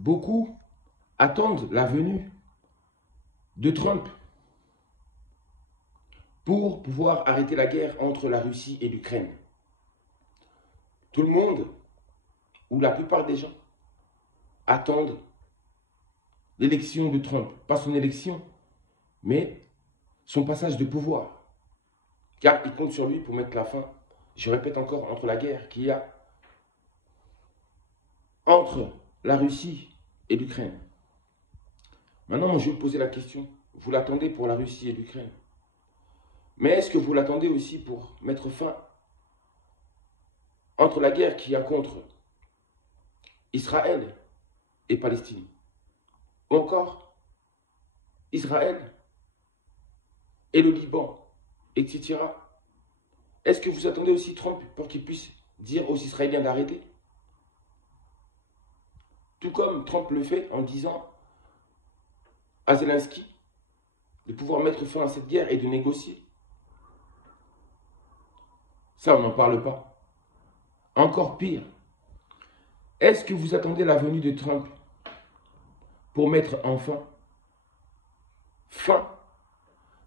Beaucoup attendent la venue de Trump pour pouvoir arrêter la guerre entre la Russie et l'Ukraine. Tout le monde, ou la plupart des gens, attendent l'élection de Trump. Pas son élection, mais son passage de pouvoir. Car il compte sur lui pour mettre la fin, je répète encore, entre la guerre qu'il y a entre la Russie et l'Ukraine. Maintenant, je vais vous poser la question. Vous l'attendez pour la Russie et l'Ukraine. Mais est-ce que vous l'attendez aussi pour mettre fin entre la guerre qu'il y a contre Israël et Palestine? Ou encore Israël et le Liban, etc. Est-ce que vous attendez aussi Trump pour qu'il puisse dire aux Israéliens d'arrêter? Tout comme Trump le fait en disant à Zelensky de pouvoir mettre fin à cette guerre et de négocier. Ça, on n'en parle pas. Encore pire, est-ce que vous attendez la venue de Trump pour mettre enfin fin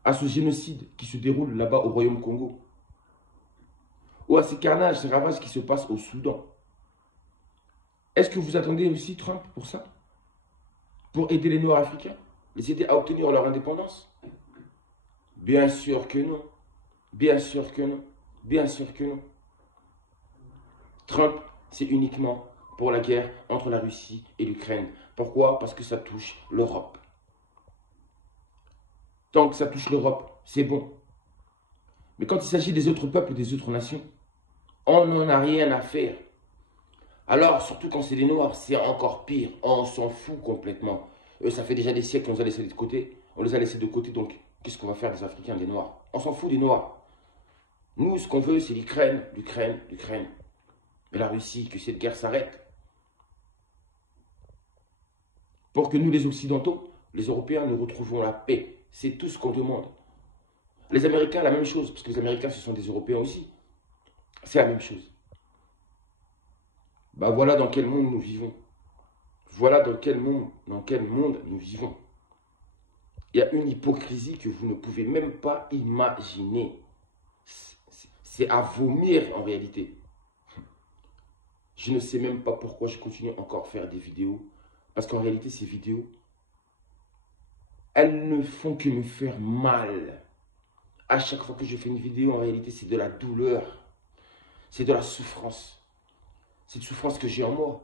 à ce génocide qui se déroule là-bas au Royaume-Congo, ou à ces carnages, ces ravages qui se passent au Soudan? Est-ce que vous attendez aussi Trump pour ça? Pour aider les Noirs africains? Les aider à obtenir leur indépendance? Bien sûr que non. Bien sûr que non. Bien sûr que non. Trump, c'est uniquement pour la guerre entre la Russie et l'Ukraine. Pourquoi? Parce que ça touche l'Europe. Tant que ça touche l'Europe, c'est bon. Mais quand il s'agit des autres peuples, des autres nations, on n'en a rien à faire. Alors, surtout quand c'est les Noirs, c'est encore pire. On s'en fout complètement. Ça fait déjà des siècles qu'on les a laissés de côté. On les a laissés de côté, donc qu'est-ce qu'on va faire des Africains, des Noirs? On s'en fout des Noirs. Nous, ce qu'on veut, c'est l'Ukraine, l'Ukraine, l'Ukraine. Mais la Russie, que cette guerre s'arrête. Pour que nous, les Occidentaux, les Européens, nous retrouvons la paix. C'est tout ce qu'on demande. Les Américains, la même chose, parce que les Américains, ce sont des Européens aussi. C'est la même chose. Bah voilà dans quel monde nous vivons. Voilà dans quel monde nous vivons. Il y a une hypocrisie que vous ne pouvez même pas imaginer. C'est à vomir en réalité. Je ne sais même pas pourquoi je continue encore à faire des vidéos. Parce qu'en réalité, ces vidéos, elles ne font que me faire mal. À chaque fois que je fais une vidéo, en réalité, c'est de la douleur. C'est de la souffrance. C'est une souffrance que j'ai en moi.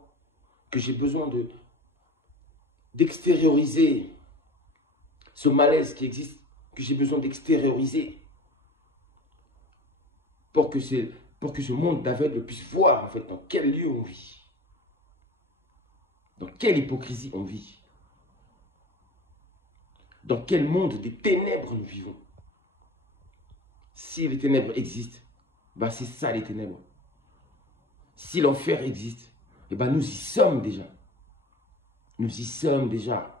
Que j'ai besoin d'extérioriser. Ce malaise qui existe, que j'ai besoin d'extérioriser. Pour que ce monde d'aveugle puisse voir, en fait, dans quel lieu on vit. Dans quelle hypocrisie on vit. Dans quel monde des ténèbres nous vivons. Si les ténèbres existent, ben c'est ça les ténèbres. Si l'enfer existe, eh ben nous y sommes déjà. Nous y sommes déjà.